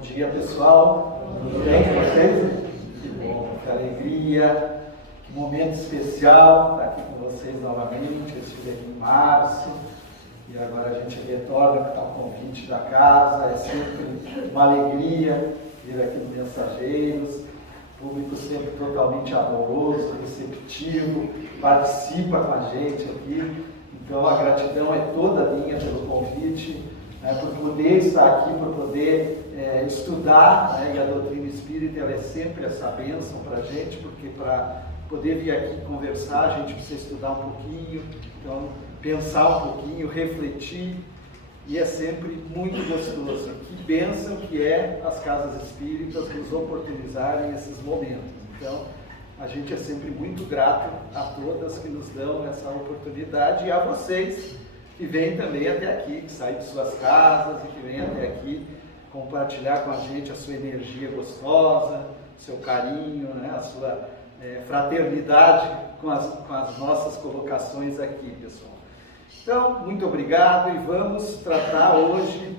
dia, pessoal. Tudo bem com vocês? Que bom, que alegria, que momento especial estar aqui com vocês novamente. Eu estive aqui em março e agora a gente retorna com o convite da casa. É sempre uma alegria vir aqui no Mensageiros. Público sempre totalmente amoroso, receptivo, participa com a gente aqui. Então a gratidão é toda minha pelo convite, por poder estar aqui, por poder estudar, e a doutrina espírita ela é sempre essa bênção para a gente, porque para poder vir aqui conversar a gente precisa estudar um pouquinho, então pensar um pouquinho, refletir, e é sempre muito gostoso. Que bênção que é as casas espíritas nos oportunizarem esses momentos. Então, a gente é sempre muito grato a todas que nos dão essa oportunidade e a vocês que vêm também até aqui, que saem de suas casas e que vêm até aqui compartilhar com a gente a sua energia gostosa, o seu carinho, a sua fraternidade com as nossas colocações aqui, pessoal. Então, muito obrigado e vamos tratar hoje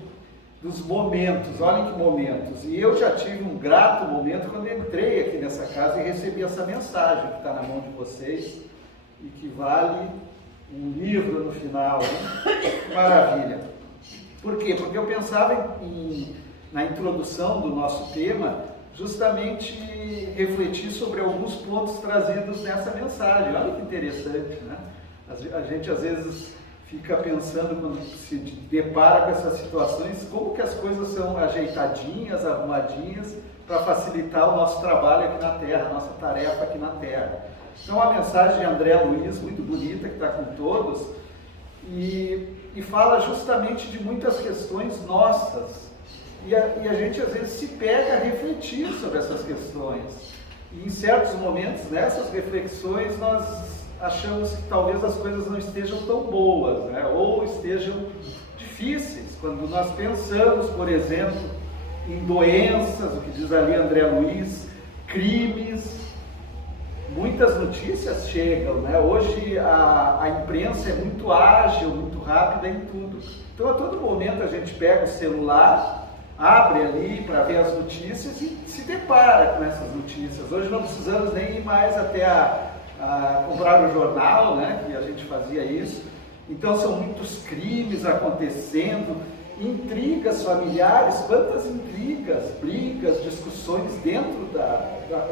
dos momentos. Olhem que momentos. E eu já tive um grato momento quando entrei aqui nessa casa e recebi essa mensagem que está na mão de vocês e que vale um livro no final. Maravilha. Por quê? Porque eu pensava na introdução do nosso tema justamente refletir sobre alguns pontos trazidos nessa mensagem. Olha que interessante, né? A gente às vezes fica pensando, quando se depara com essas situações, como que as coisas são ajeitadinhas, arrumadinhas, para facilitar o nosso trabalho aqui na Terra, a nossa tarefa aqui na Terra. Então, a mensagem de André Luiz, muito bonita, que está com todos, e fala justamente de muitas questões nossas. E a gente, às vezes, se pega a refletir sobre essas questões. E, em certos momentos, nessas reflexões, nós achamos que talvez as coisas não estejam tão boas, ou estejam difíceis. Quando nós pensamos, por exemplo, em doenças, o que diz ali André Luiz, crimes, muitas notícias chegam, Hoje a imprensa é muito ágil, muito rápida em tudo. Então a todo momento a gente pega o celular, abre ali para ver as notícias e se depara com essas notícias. Hoje não precisamos nem ir mais até a comprar o jornal, que a gente fazia isso. Então são muitos crimes acontecendo, intrigas familiares, quantas intrigas, brigas, discussões dentro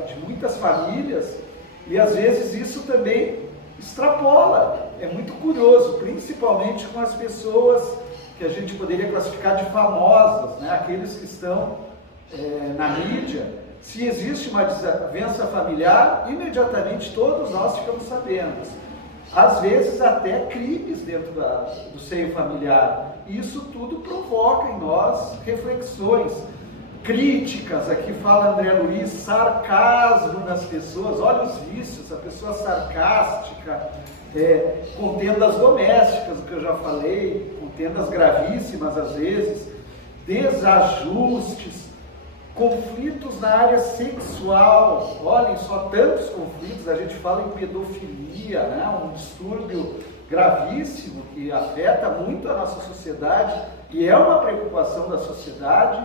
de muitas famílias, e às vezes isso também extrapola. É muito curioso, principalmente com as pessoas que a gente poderia classificar de famosas, aqueles que estão na mídia. Se existe uma desavença familiar, imediatamente todos nós ficamos sabendo. Às vezes até crimes dentro do seio familiar. Isso tudo provoca em nós reflexões, críticas. Aqui fala André Luiz, sarcasmo nas pessoas. Olha os vícios, a pessoa sarcástica, contendas domésticas, o que eu já falei, contendas gravíssimas às vezes, desajustes, conflitos na área sexual. Olhem só, tantos conflitos. A gente fala em pedofilia, um distúrbio gravíssimo que afeta muito a nossa sociedade e é uma preocupação da sociedade.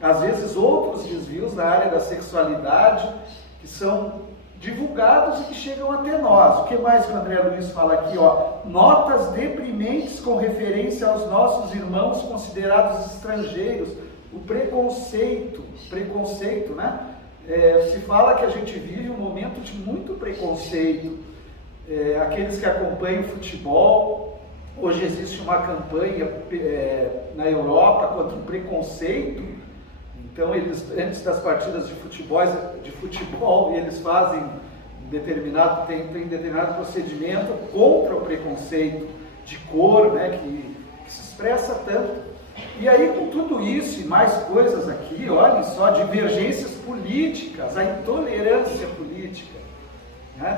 Às vezes outros desvios na área da sexualidade que são divulgados e que chegam até nós. O que mais que o André Luiz fala aqui? Notas deprimentes com referência aos nossos irmãos considerados estrangeiros. O preconceito, se fala que a gente vive um momento de muito preconceito. Aqueles que acompanham futebol, hoje existe uma campanha na Europa contra o preconceito. Então, eles, antes das partidas de futebol, eles fazem tem determinado procedimento contra o preconceito de cor, que se expressa tanto. E aí, com tudo isso e mais coisas aqui, olhem só, divergências políticas, a intolerância política,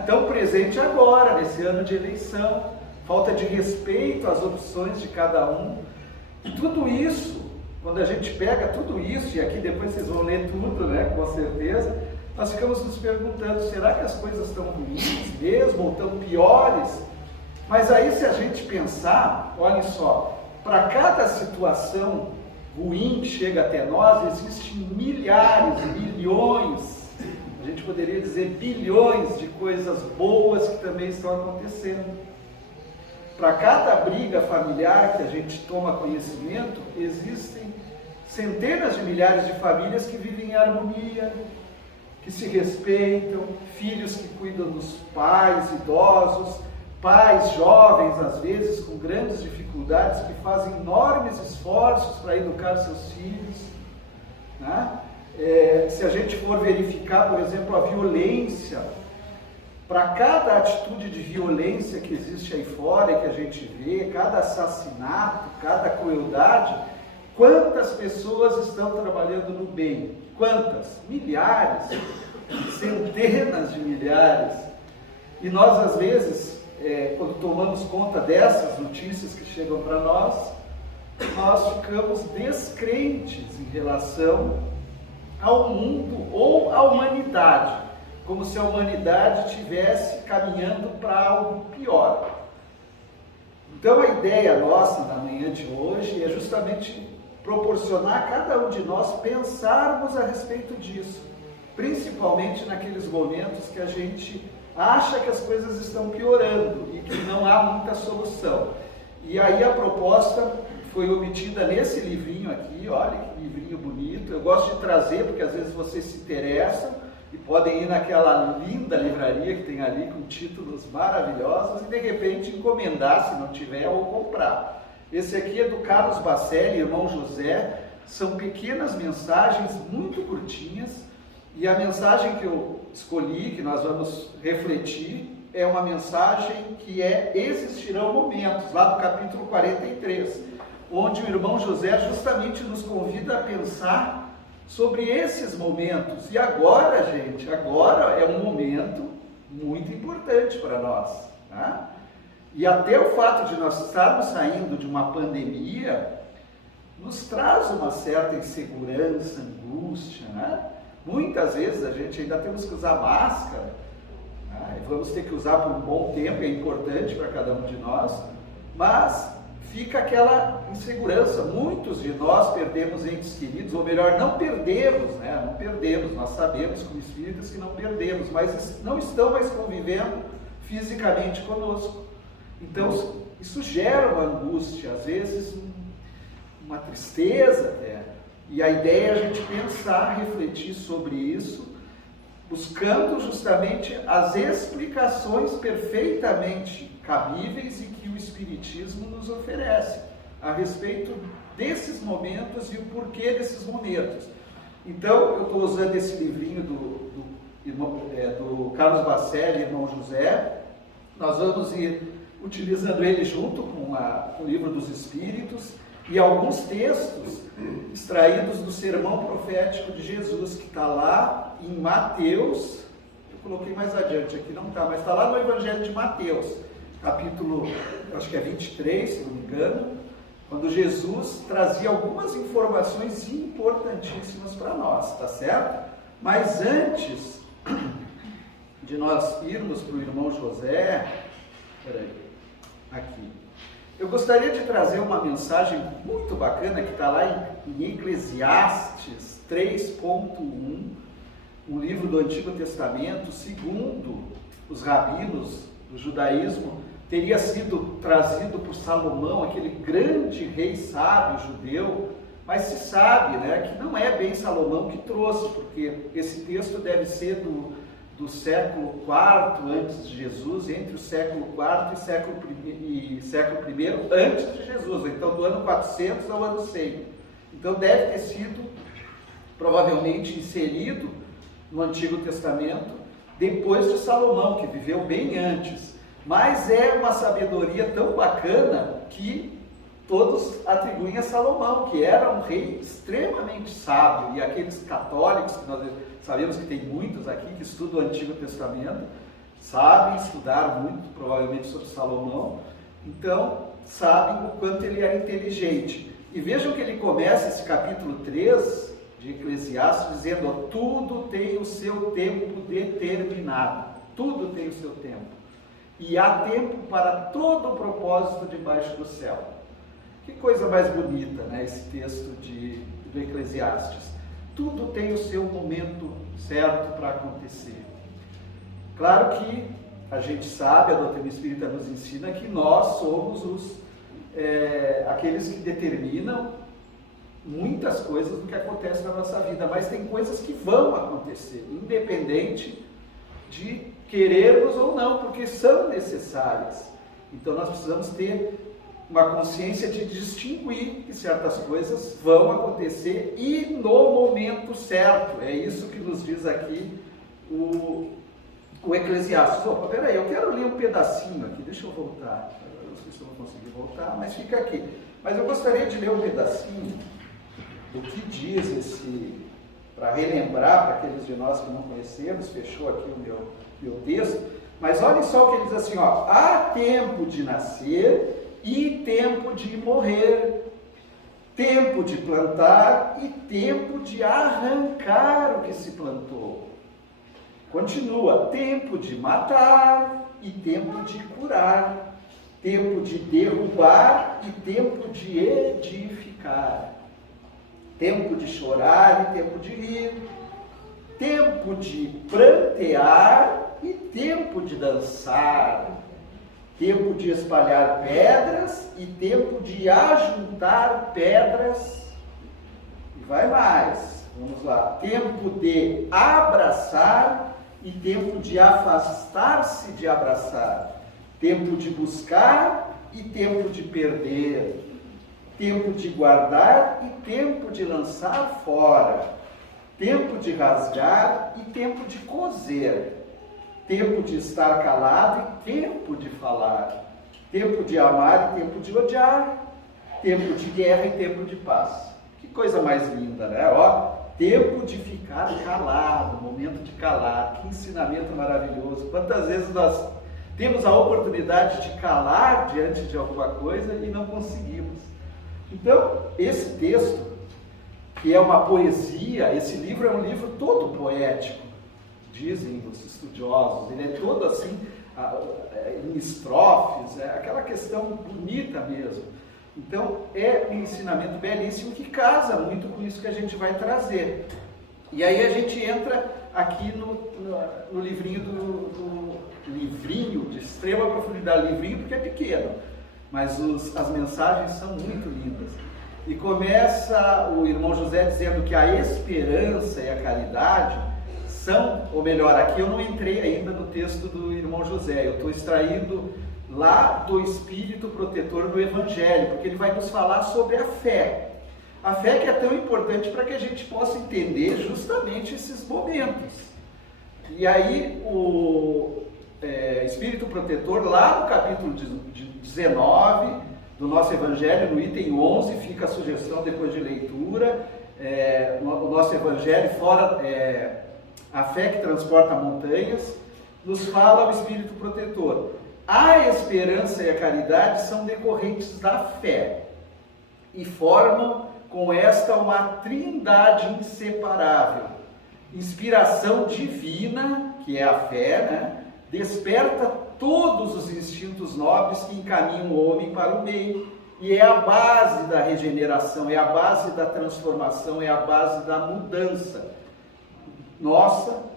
tão presente agora, nesse ano de eleição, falta de respeito às opções de cada um. E tudo isso, quando a gente pega tudo isso, e aqui depois vocês vão ler tudo, com certeza, nós ficamos nos perguntando, será que as coisas estão ruins mesmo, ou estão piores? Mas aí, se a gente pensar, olhem só, para cada situação ruim que chega até nós, existem milhares, milhões, a gente poderia dizer bilhões de coisas boas que também estão acontecendo. Para cada briga familiar que a gente toma conhecimento, existem centenas de milhares de famílias que vivem em harmonia, que se respeitam, filhos que cuidam dos pais idosos, pais jovens, às vezes, com grandes dificuldades, que fazem enormes esforços para educar seus filhos, né? Se a gente for verificar, por exemplo, a violência, para cada atitude de violência que existe aí fora e que a gente vê, cada assassinato, cada crueldade, quantas pessoas estão trabalhando no bem? Quantas? Milhares, centenas de milhares. E nós, às vezes, quando tomamos conta dessas notícias que chegam para nós ficamos descrentes em relação ao mundo ou à humanidade, como se a humanidade estivesse caminhando para algo pior. Então a ideia nossa na manhã de hoje é justamente proporcionar a cada um de nós pensarmos a respeito disso, principalmente naqueles momentos que a gente acha que as coisas estão piorando e que não há muita solução. E aí a proposta foi obtida nesse livrinho aqui, olha que livrinho bonito. Eu gosto de trazer porque às vezes vocês se interessam e podem ir naquela linda livraria que tem ali com títulos maravilhosos e de repente encomendar, se não tiver, ou comprar. Esse aqui é do Carlos Bacelli, Irmão José. São pequenas mensagens muito curtinhas e a mensagem que eu escolhi, que nós vamos refletir, é uma mensagem que Existirão Momentos, lá do capítulo 43, onde o Irmão José justamente nos convida a pensar sobre esses momentos. E agora, gente, agora é um momento muito importante para nós, tá? E até o fato de nós estarmos saindo de uma pandemia nos traz uma certa insegurança, angústia, né? Muitas vezes a gente ainda temos que usar máscara, né? Vamos ter que usar por um bom tempo, é importante para cada um de nós, mas fica aquela insegurança. Muitos de nós perdemos entes queridos, ou melhor, não perdemos, né? Não perdemos, nós sabemos como espíritas que não perdemos, mas não estão mais convivendo fisicamente conosco. Então, isso gera uma angústia, às vezes uma tristeza até. E a ideia é a gente pensar, refletir sobre isso, buscando justamente as explicações perfeitamente cabíveis e que o Espiritismo nos oferece a respeito desses momentos e o porquê desses momentos. Então, eu estou usando esse livrinho do Carlos Bacelli, Irmão José. Nós vamos ir utilizando ele junto com o Livro dos Espíritos e alguns textos extraídos do Sermão Profético de Jesus, que está lá em Mateus. Eu coloquei mais adiante aqui, não está, mas está lá no Evangelho de Mateus, capítulo, acho que é 23, se não me engano, quando Jesus trazia algumas informações importantíssimas para nós, tá certo? Mas antes de nós irmos para o Irmão José, aqui, eu gostaria de trazer uma mensagem muito bacana que está lá em Eclesiastes 3.1, um livro do Antigo Testamento. Segundo os rabinos do judaísmo, teria sido trazido por Salomão, aquele grande rei sábio judeu, mas se sabe, né, que não é bem Salomão que trouxe, porque esse texto deve ser do século IV antes de Jesus, entre o século IV e século I antes de Jesus, então do ano 400 ao ano 100. Então deve ter sido provavelmente inserido no Antigo Testamento depois de Salomão, que viveu bem antes. Mas é uma sabedoria tão bacana que todos atribuem a Salomão, que era um rei extremamente sábio, e aqueles católicos que nós sabemos que tem muitos aqui que estudam o Antigo Testamento, sabem, estudaram muito, provavelmente, sobre Salomão, então sabem o quanto ele era inteligente. E vejam que ele começa esse capítulo 3 de Eclesiastes dizendo, ó, tudo tem o seu tempo determinado, tudo tem o seu tempo, e há tempo para todo o propósito debaixo do céu. Que coisa mais bonita, né, esse texto do Eclesiastes. Tudo tem o seu momento certo para acontecer. Claro que a gente sabe, a doutrina espírita nos ensina que nós somos aqueles que determinam muitas coisas do que acontece na nossa vida, mas tem coisas que vão acontecer, independente de querermos ou não, porque são necessárias. Então nós precisamos ter uma consciência de distinguir que certas coisas vão acontecer e no momento certo. É isso que nos diz aqui o Eclesiastes. Opa, peraí, eu quero ler um pedacinho aqui, deixa eu voltar. Eu não sei se eu vou conseguir voltar, mas fica aqui. Mas eu gostaria de ler um pedacinho do que diz para relembrar para aqueles de nós que não conhecemos. Fechou aqui o meu texto, mas olhem só o que ele diz assim, ó: há tempo de nascer e tempo de morrer, tempo de plantar e tempo de arrancar o que se plantou. Continua: tempo de matar e tempo de curar, tempo de derrubar e tempo de edificar, tempo de chorar e tempo de rir, tempo de prantear e tempo de dançar, tempo de espalhar pedras e tempo de ajuntar pedras. E vai mais, vamos lá: tempo de abraçar e tempo de afastar-se de abraçar, tempo de buscar e tempo de perder, tempo de guardar e tempo de lançar fora, tempo de rasgar e tempo de coser, tempo de estar calado e tempo de falar, tempo de amar e tempo de odiar, tempo de guerra e tempo de paz. Que coisa mais linda, né? Ó, tempo de ficar calado, momento de calar. Que ensinamento maravilhoso. Quantas vezes nós temos a oportunidade de calar diante de alguma coisa e não conseguimos. Então, esse texto, que é uma poesia, esse livro é um livro todo poético, dizem os estudiosos. Ele é todo assim, em estrofes, aquela questão bonita mesmo. Então, é um ensinamento belíssimo que casa muito com isso que a gente vai trazer. E aí a gente entra aqui no livrinho livrinho de extrema profundidade, livrinho porque é pequeno, mas as mensagens são muito lindas. E começa o irmão José dizendo que a esperança e a caridade são, ou melhor, aqui eu não entrei ainda no texto do irmão José, eu estou extraindo lá do Espírito Protetor do Evangelho, porque ele vai nos falar sobre a fé. A fé que é tão importante para que a gente possa entender justamente esses momentos. E aí o Espírito Protetor, lá no capítulo 19 do nosso Evangelho, no item 11, fica a sugestão depois de leitura, o nosso Evangelho, fora a fé que transporta montanhas, nos fala o Espírito Protetor. A esperança e a caridade são decorrentes da fé e formam com esta uma trindade inseparável. Inspiração divina, que é a fé, né, desperta todos os instintos nobres que encaminham o homem para o bem e é a base da regeneração, é a base da transformação, é a base da mudança nossa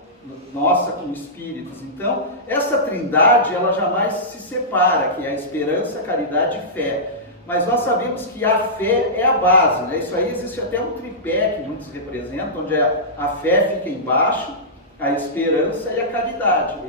como espíritos. Então, essa trindade, ela jamais se separa, que é a esperança, a caridade e fé. Mas nós sabemos que a fé é a base, né? Isso aí existe até um tripé que muitos representam, onde a fé fica embaixo, a esperança e a caridade.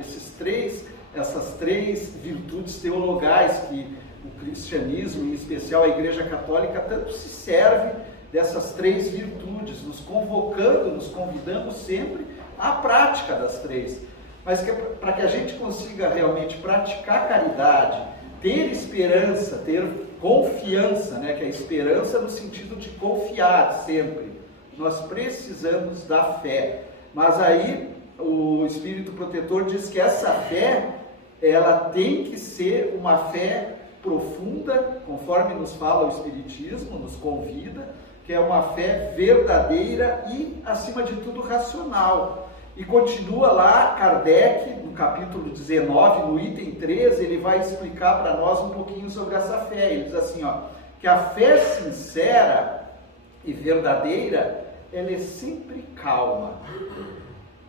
Essas três virtudes teologais que o cristianismo, em especial a Igreja Católica, tanto se serve dessas três virtudes, nos convocando, nos convidando sempre à prática das três. Mas para que a gente consiga realmente praticar caridade, ter esperança, ter confiança, né, que é a esperança no sentido de confiar sempre, nós precisamos da fé. Mas aí o Espírito Protetor diz que essa fé, ela tem que ser uma fé profunda, conforme nos fala o Espiritismo, nos convida, que é uma fé verdadeira e, acima de tudo, racional. E continua lá, Kardec, no capítulo 19, no item 13, ele vai explicar para nós um pouquinho sobre essa fé. Ele diz assim, ó, que a fé sincera e verdadeira, ela é sempre calma.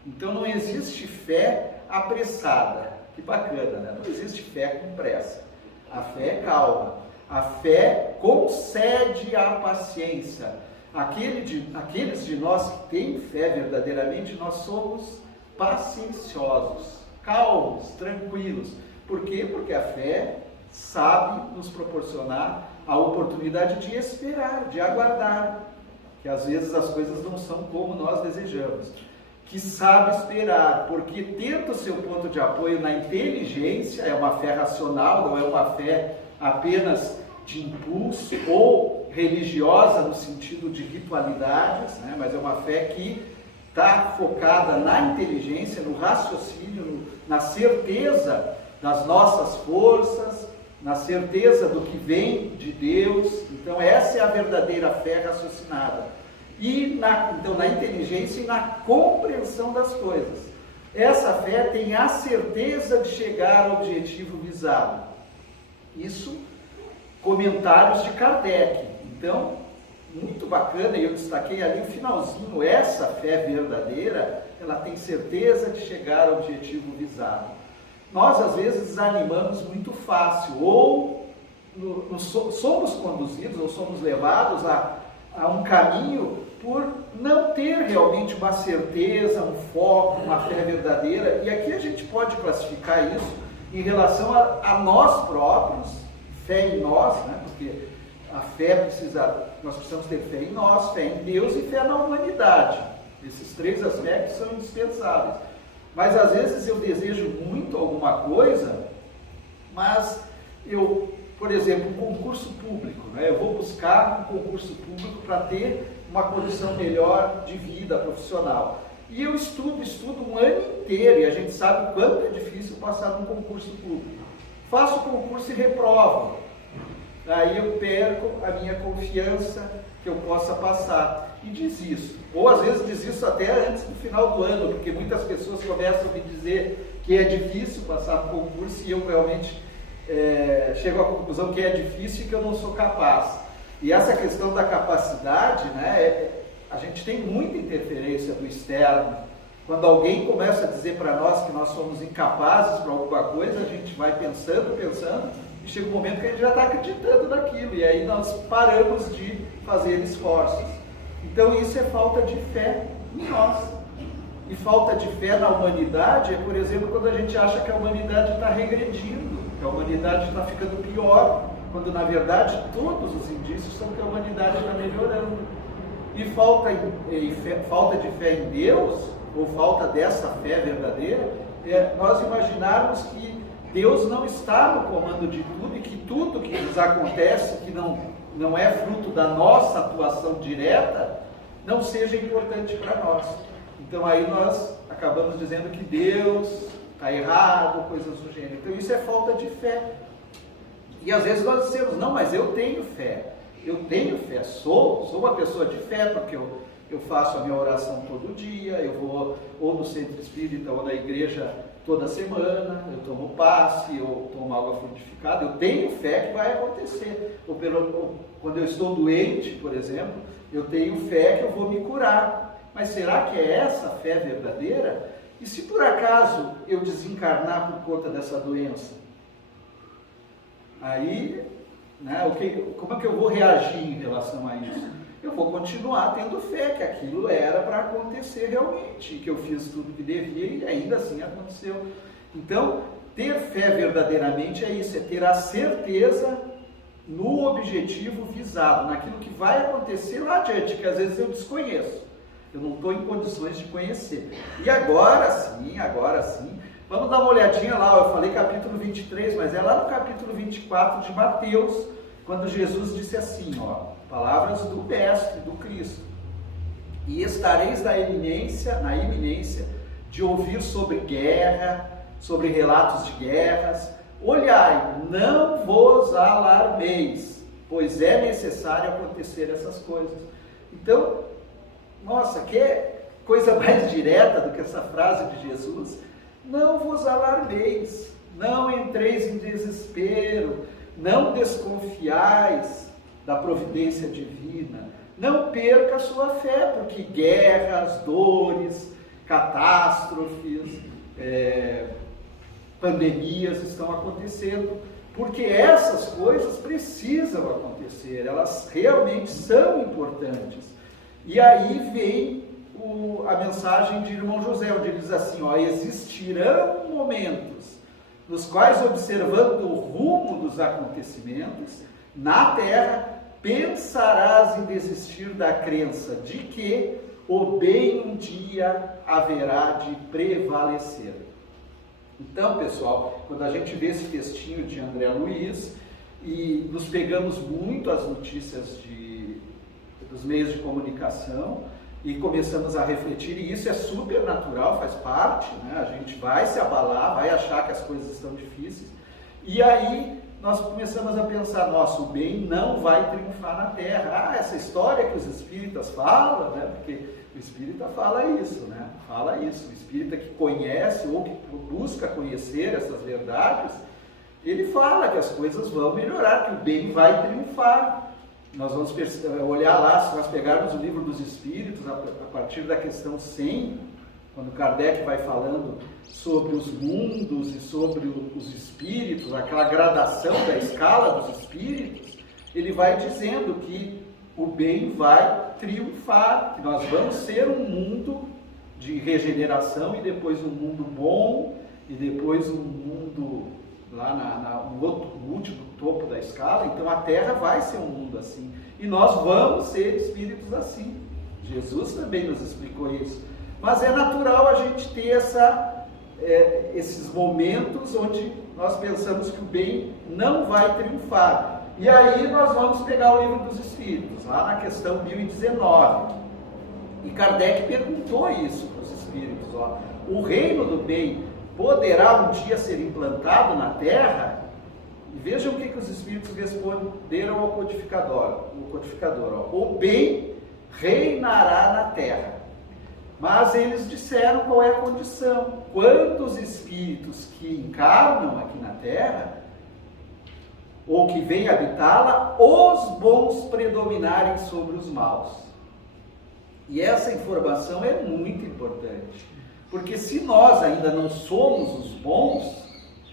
Então não existe fé apressada. Que bacana, né? Não existe fé com pressa. A fé é calma. A fé concede a paciência. Aqueles de nós que têm fé verdadeiramente, nós somos pacienciosos, calmos, tranquilos. Por quê? Porque a fé sabe nos proporcionar a oportunidade de esperar, de aguardar, que às vezes as coisas não são como nós desejamos, que sabe esperar, porque tendo o seu ponto de apoio na inteligência, é uma fé racional, não é uma fé apenas de impulso ou religiosa no sentido de ritualidades, né? Mas é uma fé que está focada na inteligência, no raciocínio, na certeza das nossas forças, na certeza do que vem de Deus. Então essa é a verdadeira fé raciocinada. E então na inteligência e na compreensão das coisas. Essa fé tem a certeza de chegar ao objetivo visado. Isso, comentários de Kardec. Então, muito bacana, e eu destaquei ali o finalzinho, essa fé verdadeira, ela tem certeza de chegar ao objetivo visado. Nós, às vezes, desanimamos muito fácil, ou somos conduzidos, ou somos levados a um caminho por não ter realmente uma certeza, um foco, uma fé verdadeira. E aqui a gente pode classificar isso em relação a nós próprios, fé em nós, né? Porque a fé nós precisamos ter fé em nós, fé em Deus e fé na humanidade. Esses três aspectos são indispensáveis. Mas às vezes eu desejo muito alguma coisa, mas por exemplo, um concurso público, né? Eu vou buscar um concurso público para ter uma condição melhor de vida profissional. E eu estudo um ano inteiro, e a gente sabe o quanto é difícil passar num concurso público. Faço o concurso e reprovo. Aí eu perco a minha confiança que eu possa passar e desisto. Ou às vezes desisto até antes do final do ano, porque muitas pessoas começam a me dizer que é difícil passar no concurso e eu realmente chego à conclusão que é difícil e que eu não sou capaz. E essa questão da capacidade, né, a gente tem muita interferência do externo. Quando alguém começa a dizer para nós que nós somos incapazes para alguma coisa, a gente vai pensando, e chega um momento que a gente já está acreditando naquilo, e aí nós paramos de fazer esforços. Então isso é falta de fé em nós. E falta de fé na humanidade é, por exemplo, quando a gente acha que a humanidade está regredindo, que a humanidade está ficando pior, quando na verdade todos os indícios são que a humanidade está melhorando. E falta de fé em Deus, ou falta dessa fé verdadeira, é nós imaginarmos que Deus não está no comando de tudo e que tudo que nos acontece, que não é fruto da nossa atuação direta, não seja importante para nós. Então aí nós acabamos dizendo que Deus está errado, coisas do gênero. Então isso é falta de fé. E às vezes nós dizemos, não, mas eu tenho fé, sou uma pessoa de fé, porque eu faço a minha oração todo dia, eu vou ou no centro espírita ou na igreja toda semana, eu tomo passe, eu tomo água frutificada, eu tenho fé que vai acontecer. Ou quando eu estou doente, por exemplo, eu tenho fé que eu vou me curar. Mas será que é essa a fé verdadeira? E se por acaso eu desencarnar por conta dessa doença? Aí, né, como é que eu vou reagir em relação a isso? Eu vou continuar tendo fé que aquilo era para acontecer realmente, que eu fiz tudo que devia e ainda assim aconteceu. Então, ter fé verdadeiramente é isso, é ter a certeza no objetivo visado, naquilo que vai acontecer lá adiante, que às vezes eu desconheço, eu não estou em condições de conhecer. E agora sim, vamos dar uma olhadinha lá, eu falei capítulo 23, mas é lá no capítulo 24 de Mateus, quando Jesus disse assim, palavras do Mestre, do Cristo: e estareis na iminência de ouvir sobre guerra, sobre relatos de guerras. Olhai, não vos alarmeis, pois é necessário acontecer essas coisas. Então, nossa, que coisa mais direta do que essa frase de Jesus? Não vos alarmeis, não entreis em desespero, não desconfiais. da providência divina. Não perca a sua fé, porque guerras, dores, catástrofes, pandemias estão acontecendo, porque essas coisas precisam acontecer, elas realmente são importantes. E aí vem a mensagem de irmão José, onde ele diz assim, existirão momentos nos quais, observando o rumo dos acontecimentos na terra, pensarás em desistir da crença de que o bem um dia haverá de prevalecer. Então, pessoal, quando a gente vê esse textinho de André Luiz e nos pegamos muito as notícias dos meios de comunicação e começamos a refletir, e isso é super natural, faz parte, né? A gente vai se abalar, vai achar que as coisas estão difíceis, e aí nós começamos a pensar, nossa, o bem não vai triunfar na terra. Essa história que os espíritas falam, né? Porque o espírita fala isso, né? Fala isso. O espírita que conhece ou que busca conhecer essas verdades, ele fala que as coisas vão melhorar, que o bem vai triunfar. Nós vamos olhar lá, se nós pegarmos o livro dos Espíritos, a partir da questão 100, quando Kardec vai falando sobre os mundos e sobre os espíritos, aquela gradação da escala dos espíritos, ele vai dizendo que o bem vai triunfar, que nós vamos ser um mundo de regeneração e depois um mundo bom e depois um mundo lá no último topo da escala. Então a Terra vai ser um mundo assim e nós vamos ser espíritos assim. Jesus também nos explicou isso. Mas é natural a gente ter esses momentos onde nós pensamos que o bem não vai triunfar. E aí nós vamos pegar o livro dos Espíritos, lá na questão 1019. E Kardec perguntou isso para os Espíritos. O reino do bem poderá um dia ser implantado na Terra? E vejam o que os Espíritos responderam ao codificador. O bem reinará na Terra. Mas eles disseram qual é a condição. Quando os espíritos que encarnam aqui na Terra, ou que vêm habitá-la, os bons predominarem sobre os maus. E essa informação é muito importante. Porque se nós ainda não somos os bons,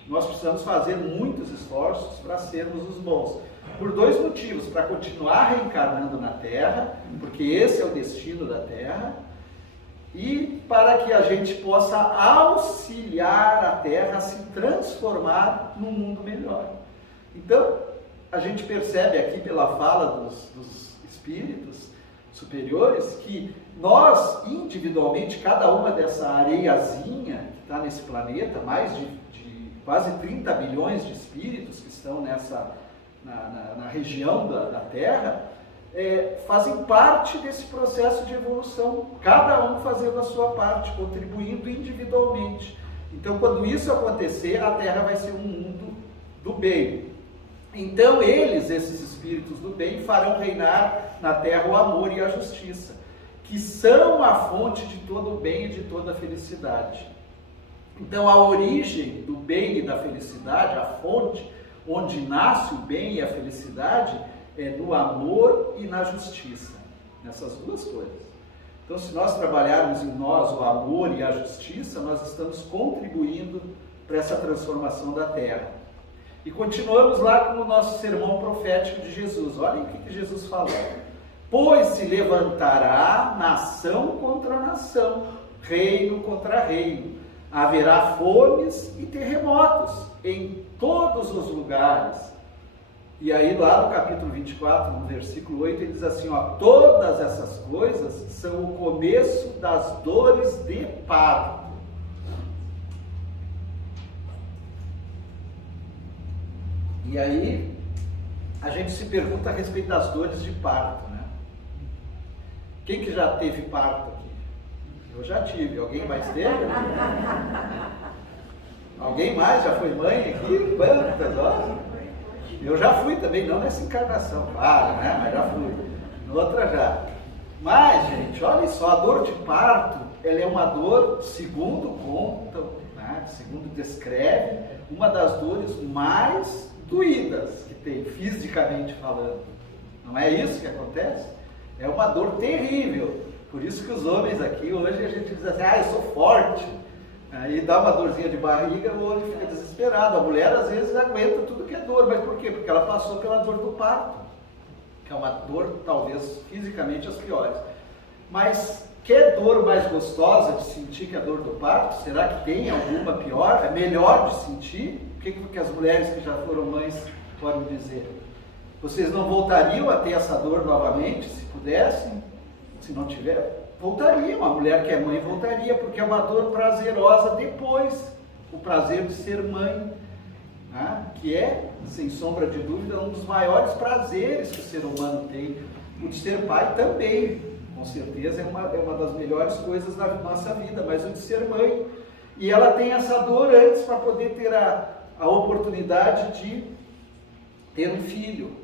nós precisamos fazer muitos esforços para sermos os bons. Por dois motivos. Para continuar reencarnando na Terra, porque esse é o destino da Terra, e para que a gente possa auxiliar a Terra a se transformar num mundo melhor. Então, a gente percebe aqui pela fala dos espíritos superiores que nós, individualmente, cada uma dessa areiazinha que está nesse planeta, mais de quase 30 bilhões de espíritos que estão na região da Terra, fazem parte desse processo de evolução, cada um fazendo a sua parte, contribuindo individualmente. Então, quando isso acontecer, a Terra vai ser um mundo do bem. Então, esses espíritos do bem, farão reinar na Terra o amor e a justiça, que são a fonte de todo o bem e de toda a felicidade. Então, a origem do bem e da felicidade, a fonte onde nasce o bem e a felicidade, é no amor e na justiça, nessas duas coisas. Então, se nós trabalharmos em nós o amor e a justiça, nós estamos contribuindo para essa transformação da Terra. E continuamos lá com o nosso sermão profético de Jesus. Olhem o que Jesus falou. Pois se levantará nação contra nação, reino contra reino. Haverá fomes e terremotos em todos os lugares. E aí lá no capítulo 24, no versículo 8, ele diz assim, todas essas coisas são o começo das dores de parto. E aí a gente se pergunta a respeito das dores de parto, né? Quem que já teve parto aqui? Eu já tive. Alguém mais teve? Alguém mais já foi mãe aqui? Quantas horas? Eu já fui também, não nessa encarnação, claro, né? Mas já fui. Noutra já. Mas, gente, olha só, a dor de parto, ela é uma dor, segundo contam, né? Segundo descreve, uma das dores mais doídas que tem, fisicamente falando. Não é isso que acontece? É uma dor terrível. Por isso que os homens aqui, hoje a gente diz assim, eu sou forte. Aí dá uma dorzinha de barriga, o homem fica desesperado. A mulher às vezes aguenta tudo que é dor, mas por quê? Porque ela passou pela dor do parto, que é uma dor talvez fisicamente as piores. Mas quer dor mais gostosa de sentir que a dor do parto? Será que tem alguma pior? É melhor de sentir? O que as mulheres que já foram mães podem dizer? Vocês não voltariam a ter essa dor novamente, se pudessem? Se não tiver? Voltariam. A mulher que é mãe voltaria, porque é uma dor prazerosa depois. O prazer de ser mãe, né? Que é, sem sombra de dúvida, um dos maiores prazeres que o ser humano tem. O de ser pai também, com certeza, é uma das melhores coisas da nossa vida, mas o de ser mãe. E ela tem essa dor antes para poder ter a oportunidade de ter um filho.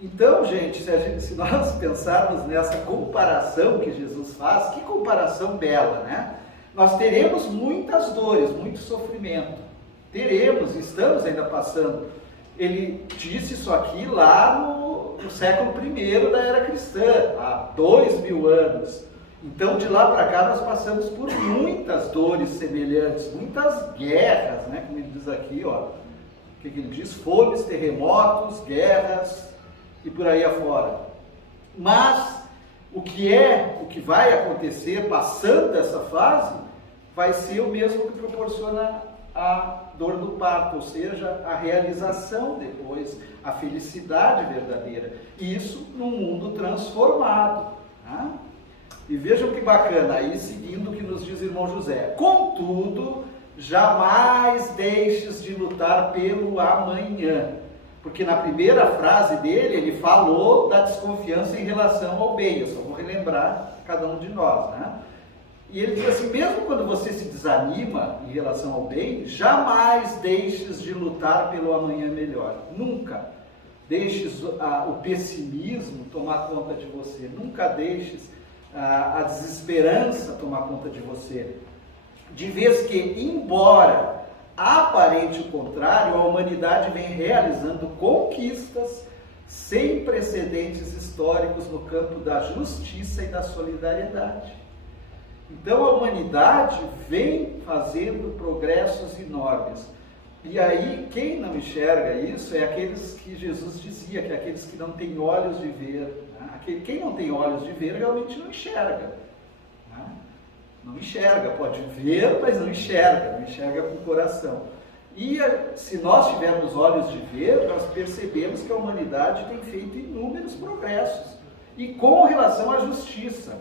Então, gente, se nós pensarmos nessa comparação que Jesus faz, que comparação bela, né? Nós teremos muitas dores, muito sofrimento. Teremos, estamos ainda passando. Ele disse isso aqui lá no século I da era cristã, há 2000 anos. Então, de lá para cá, nós passamos por muitas dores semelhantes, muitas guerras, né? Como ele diz aqui, ó. O que ele diz? Fomes, terremotos, guerras e por aí afora. Mas o que vai acontecer passando dessa fase vai ser o mesmo que proporciona a dor do parto, ou seja, a realização depois, a felicidade verdadeira. Isso num mundo transformado. Tá? E vejam que bacana, aí seguindo o que nos diz o irmão José. Contudo, jamais deixes de lutar pelo amanhã. Porque na primeira frase dele, ele falou da desconfiança em relação ao bem. Eu só vou relembrar cada um de nós, né? E ele diz assim, mesmo quando você se desanima em relação ao bem, jamais deixes de lutar pelo amanhã melhor. Nunca deixes o pessimismo tomar conta de você. Nunca deixes a desesperança tomar conta de você. De vez que, embora aparente o contrário, a humanidade vem realizando conquistas sem precedentes históricos no campo da justiça e da solidariedade. Então a humanidade vem fazendo progressos enormes. E aí, quem não enxerga isso é aqueles que Jesus dizia, que é aqueles que não têm olhos de ver. Né? Quem não tem olhos de ver realmente não enxerga. Né? Não enxerga, pode ver, mas não enxerga com o coração. E se nós tivermos olhos de ver, nós percebemos que a humanidade tem feito inúmeros progressos. E com relação à justiça.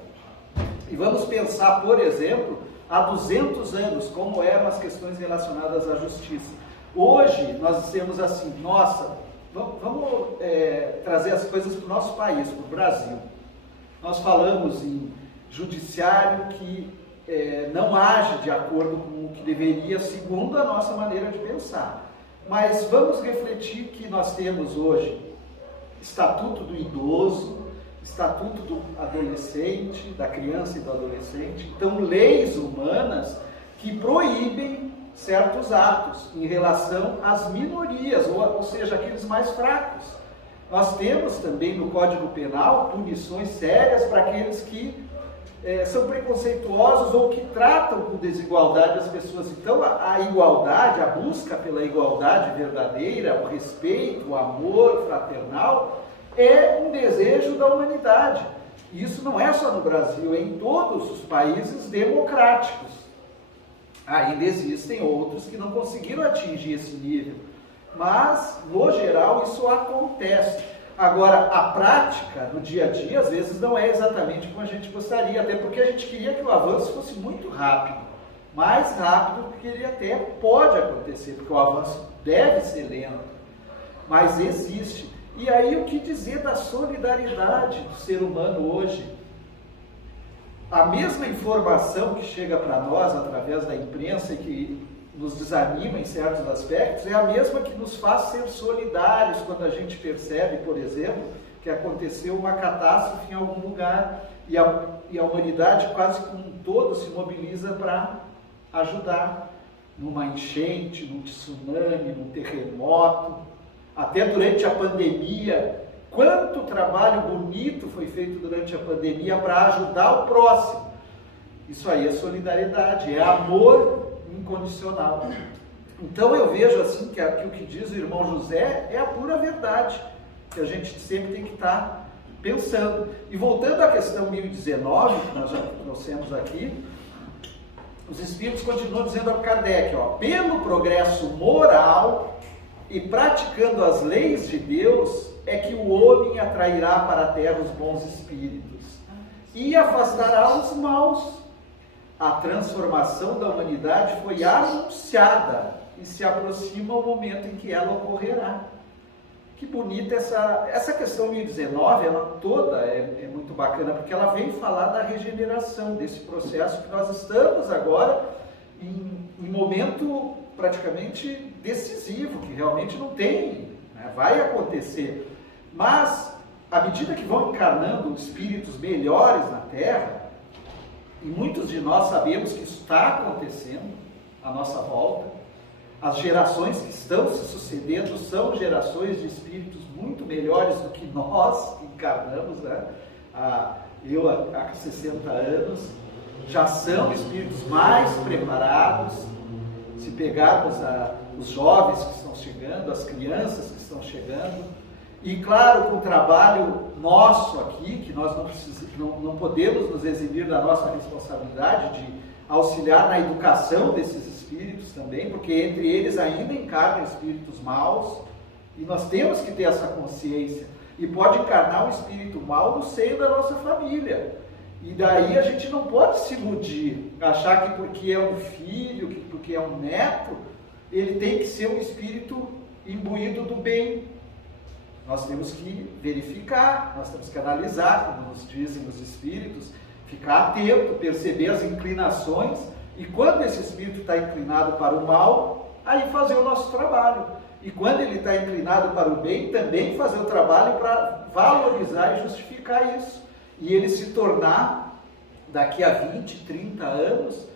E vamos pensar, por exemplo, há 200 anos, como eram as questões relacionadas à justiça. Hoje, nós dizemos assim, nossa, vamos trazer as coisas para o nosso país, para o Brasil. Nós falamos em judiciário que não age de acordo com o que deveria, segundo a nossa maneira de pensar. Mas vamos refletir que nós temos hoje Estatuto do Idoso, Estatuto do Adolescente, da Criança e do Adolescente, então leis humanas que proíbem certos atos em relação às minorias, ou seja, aqueles mais fracos. Nós temos também no Código Penal punições sérias para aqueles que são preconceituosos ou que tratam com desigualdade as pessoas. Então a igualdade, a busca pela igualdade verdadeira, o respeito, o amor fraternal, é um desejo da humanidade. E isso não é só no Brasil, é em todos os países democráticos. Ainda existem outros que não conseguiram atingir esse nível, mas no geral isso acontece. Agora, a prática, no dia a dia, às vezes não é exatamente como a gente gostaria, até porque a gente queria que o avanço fosse muito rápido, mais rápido do que ele até pode acontecer, porque o avanço deve ser lento, mas existe. E aí o que dizer da solidariedade do ser humano hoje? A mesma informação que chega para nós através da imprensa e que nos desanima em certos aspectos, é a mesma que nos faz ser solidários quando a gente percebe, por exemplo, que aconteceu uma catástrofe em algum lugar e a humanidade quase como um todo se mobiliza para ajudar numa enchente, num tsunami, num terremoto. Até durante a pandemia, quanto trabalho bonito foi feito durante a pandemia para ajudar o próximo. Isso aí é solidariedade, é amor incondicional. Então eu vejo assim que o que diz o irmão José é a pura verdade, que a gente sempre tem que estar pensando. E voltando à questão 1019, que nós já trouxemos aqui, os Espíritos continuam dizendo a Kardec, pelo progresso moral e praticando as leis de Deus, é que o homem atrairá para a terra os bons espíritos e afastará os maus. A transformação da humanidade foi anunciada e se aproxima o momento em que ela ocorrerá. Que bonita essa questão 1019, ela toda é muito bacana, porque ela vem falar da regeneração, desse processo que nós estamos agora em momento praticamente decisivo, que realmente não tem, né? Vai acontecer. Mas, à medida que vão encarnando espíritos melhores na Terra, e muitos de nós sabemos que isso está acontecendo à nossa volta, as gerações que estão se sucedendo são gerações de espíritos muito melhores do que nós que encarnamos, né? Eu há 60 anos, já são espíritos mais preparados. Se pegarmos os jovens que estão chegando, as crianças que estão chegando, e claro, com o trabalho nosso aqui, que nós não podemos nos eximir da nossa responsabilidade de auxiliar na educação desses espíritos também, porque entre eles ainda encarnam espíritos maus, e nós temos que ter essa consciência. E pode encarnar um espírito mau no seio da nossa família. E daí a gente não pode se iludir, achar que porque é um filho, que porque é um neto, ele tem que ser um espírito imbuído do bem. Nós temos que verificar, nós temos que analisar, como nos dizem os espíritos, ficar atento, perceber as inclinações, e quando esse espírito está inclinado para o mal, aí fazer o nosso trabalho. E quando ele está inclinado para o bem, também fazer o trabalho para valorizar e justificar isso. E ele se tornar, daqui a 20, 30 anos,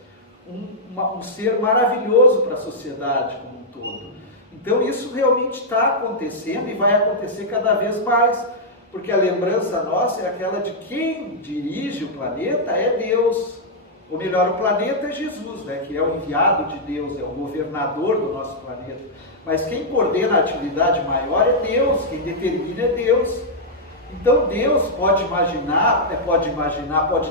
um ser maravilhoso para a sociedade como um todo. Então isso realmente está acontecendo e vai acontecer cada vez mais, porque a lembrança nossa é aquela de quem dirige o planeta é Deus. Ou melhor, o planeta é Jesus, né, que é o enviado de Deus, é o governador do nosso planeta. Mas quem coordena a atividade maior é Deus, quem determina é Deus. Então Deus pode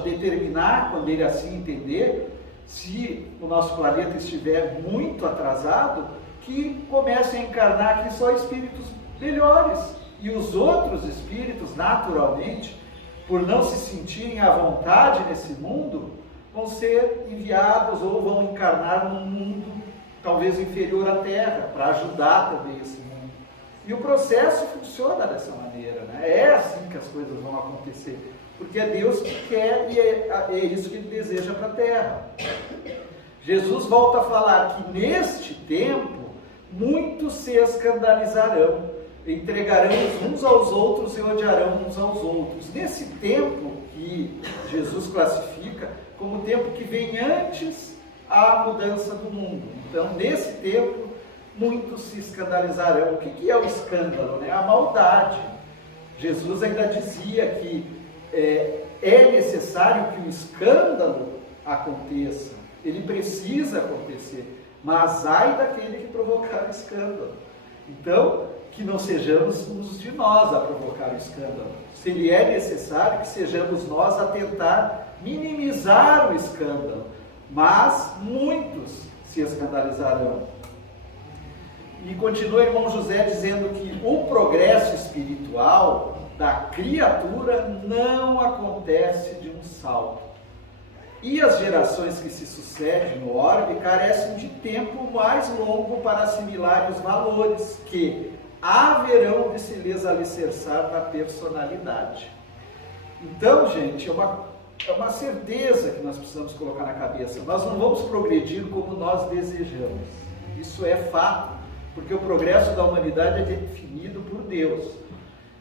determinar, quando Ele assim entender, se o nosso planeta estiver muito atrasado, que comecem a encarnar aqui só espíritos melhores. E os outros espíritos, naturalmente, por não se sentirem à vontade nesse mundo, vão ser enviados ou vão encarnar num mundo talvez inferior à Terra, para ajudar também esse mundo. E o processo funciona dessa maneira, né? É assim que as coisas vão acontecer, porque é Deus que quer e é isso que Ele deseja para a Terra. Jesus volta a falar que neste tempo muitos se escandalizarão, entregarão uns aos outros e odiarão uns aos outros. Nesse tempo que Jesus classifica como o tempo que vem antes a mudança do mundo. Então, nesse tempo, muitos se escandalizarão. O que é o escândalo? Né? A maldade. Jesus ainda dizia que é necessário que o escândalo aconteça. Ele precisa acontecer. Mas ai daquele que provocar o escândalo. Então, que não sejamos uns de nós a provocar o escândalo. Se ele é necessário, que sejamos nós a tentar minimizar o escândalo. Mas muitos se escandalizarão. E continua o irmão José dizendo que o progresso espiritual da criatura não acontece de um salto. E as gerações que se sucedem no orbe carecem de tempo mais longo para assimilar os valores que haverão de se lhes alicerçar na personalidade. Então, gente, é uma certeza que nós precisamos colocar na cabeça. Nós não vamos progredir como nós desejamos. Isso é fato, porque o progresso da humanidade é definido por Deus.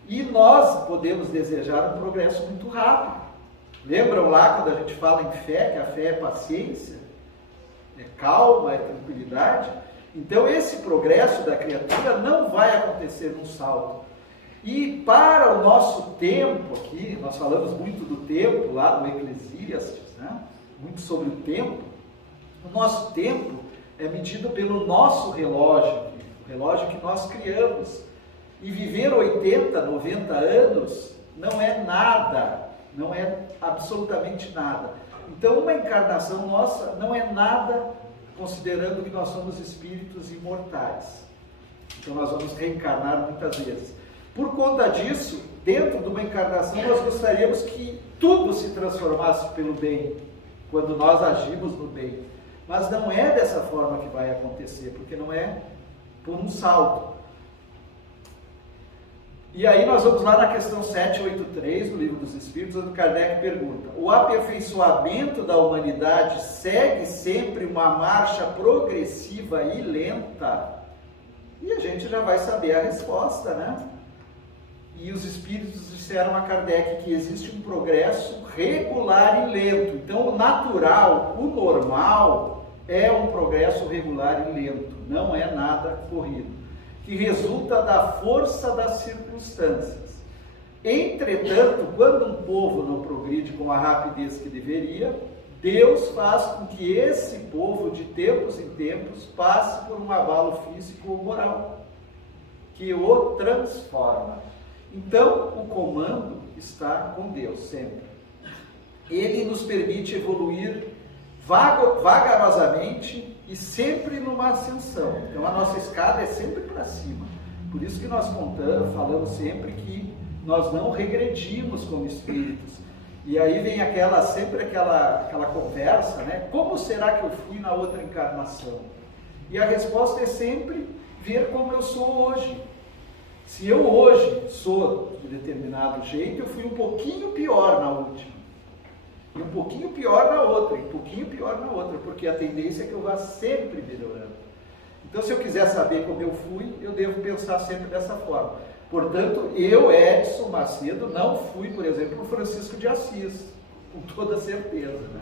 E nós podemos desejar um progresso muito rápido. Lembram lá quando a gente fala em fé, que a fé é paciência, é calma, é tranquilidade? Então esse progresso da criatura não vai acontecer num salto. E para o nosso tempo aqui, nós falamos muito do tempo lá no Eclesiastes, né? Muito sobre o tempo. O nosso tempo é medido pelo nosso relógio, o relógio que nós criamos. E viver 80, 90 anos não é nada, não é absolutamente nada. Então uma encarnação nossa não é nada, considerando que nós somos espíritos imortais. Então nós vamos reencarnar muitas vezes. Por conta disso, dentro de uma encarnação, nós gostaríamos que tudo se transformasse pelo bem, quando nós agimos no bem. Mas não é dessa forma que vai acontecer, porque não é por um salto. E aí nós vamos lá na questão 783 do Livro dos Espíritos, onde Kardec pergunta: o aperfeiçoamento da humanidade segue sempre uma marcha progressiva e lenta? E a gente já vai saber a resposta, né? E os Espíritos disseram a Kardec que existe um progresso regular e lento. Então o natural, o normal, é um progresso regular e lento, não é nada corrido, que resulta da força das circunstâncias. Entretanto, quando um povo não progride com a rapidez que deveria, Deus faz com que esse povo, de tempos em tempos, passe por um abalo físico ou moral, que o transforma. Então, o comando está com Deus sempre. Ele nos permite evoluir vagarosamente e sempre numa ascensão. Então a nossa escada é sempre para cima. Por isso que nós falamos sempre que nós não regredimos como espíritos. E aí vem sempre aquela conversa, né? Como será que eu fui na outra encarnação? E a resposta é sempre ver como eu sou hoje. Se eu hoje sou de determinado jeito, eu fui um pouquinho pior na última. E um pouquinho pior na outra, e um pouquinho pior na outra, porque a tendência é que eu vá sempre melhorando. Então, se eu quiser saber como eu fui, eu devo pensar sempre dessa forma. Portanto, eu, Edson Macedo, não fui, por exemplo, o Francisco de Assis, com toda certeza, né?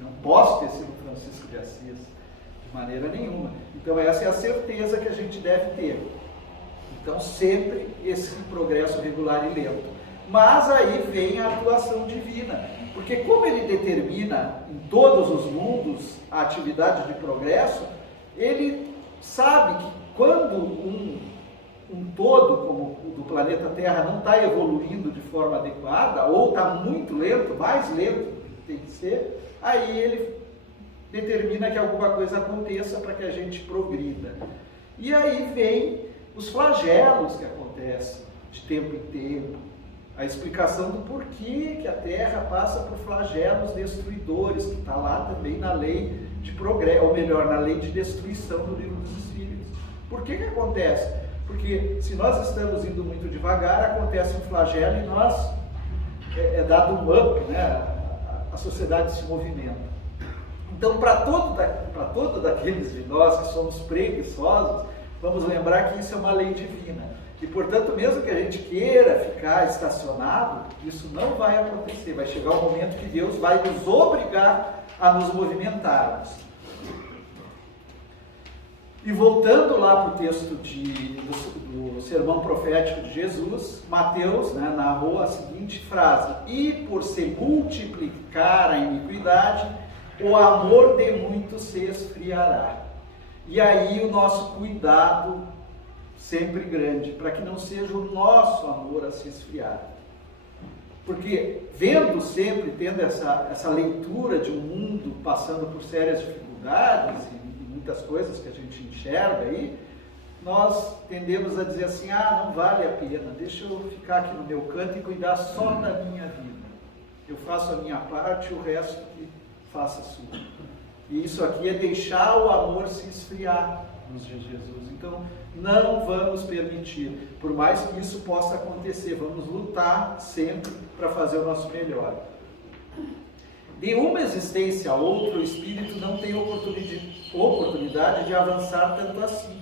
Não posso ter sido Francisco de Assis, de maneira nenhuma. Então, essa é a certeza que a gente deve ter. Então, sempre esse progresso regular e lento. Mas aí vem a atuação divina, porque como ele determina em todos os mundos a atividade de progresso, ele sabe que quando um todo, como o do planeta Terra, não está evoluindo de forma adequada, ou está muito lento, mais lento do que tem que ser, aí ele determina que alguma coisa aconteça para que a gente progrida. E aí vem os flagelos que acontecem de tempo em tempo, a explicação do porquê que a Terra passa por flagelos destruidores, que está lá também na lei de progresso, ou melhor, na lei de destruição do Livro dos Espíritos. Por que acontece? Porque se nós estamos indo muito devagar, acontece um flagelo e nós é dado um up, né? A sociedade se movimenta. Então, para todos daqueles de nós que somos preguiçosos, vamos lembrar que isso é uma lei divina. E, portanto, mesmo que a gente queira ficar estacionado, isso não vai acontecer. Vai chegar um momento que Deus vai nos obrigar a nos movimentarmos. E voltando lá para o texto do sermão profético de Jesus, Mateus, né, narrou a seguinte frase: e por se multiplicar a iniquidade, o amor de muitos se esfriará. E aí o nosso cuidado sempre grande, para que não seja o nosso amor a se esfriar. Porque vendo sempre, tendo essa leitura de um mundo passando por sérias dificuldades e muitas coisas que a gente enxerga aí, nós tendemos a dizer assim: ah, não vale a pena, deixa eu ficar aqui no meu canto e cuidar só da minha vida. Eu faço a minha parte e o resto que faça a sua. E isso aqui é deixar o amor se esfriar nos dias de Jesus. Então, não vamos permitir, por mais que isso possa acontecer, vamos lutar sempre para fazer o nosso melhor. De uma existência a outra, o espírito não tem oportunidade de avançar tanto assim,